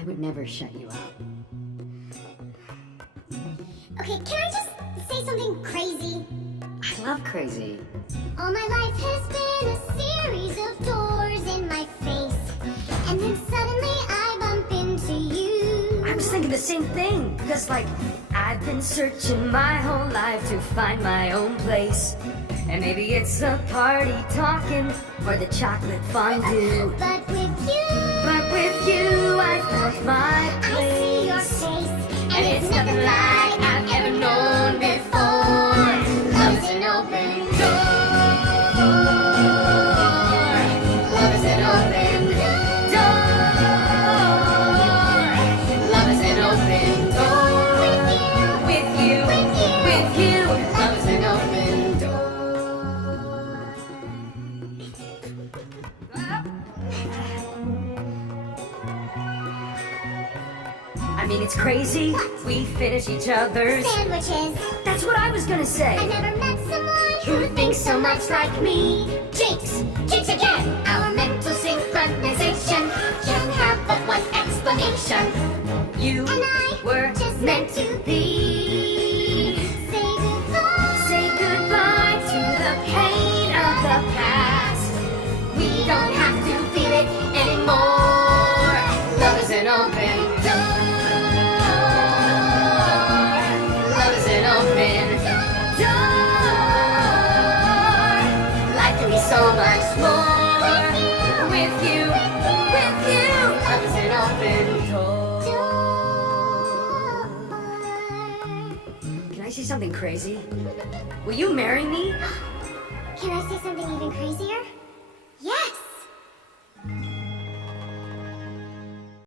I would never shut you out. Okay, can I just say something crazy? I love crazy. All my life has been a series of doors in my face. And then suddenly I bump into you. I was thinking the same thing. Because, like, I've been searching my whole life to find my own place. And maybe it's the party talking or the chocolate fondue. But with you, I found my place. I see your face. And it's nothing like I've ever known before. Love is an open door. Love is an open door. Love is an open door. With you, love is an open door. I mean, it's crazy. We finish each other's Sandwiches. That's what I was gonna say. I've never met someone who thinks so much like me. Jinx again. Our mental synchronization can have but one explanation. You And I were just meant to be. Say goodbye to the pain of the past. We don't have to feel it anymore. Love is an open door. Love is an open door. Life can be so much more with you. Love is an open door. Can I say something crazy? Will you marry me? Can I say something even crazier?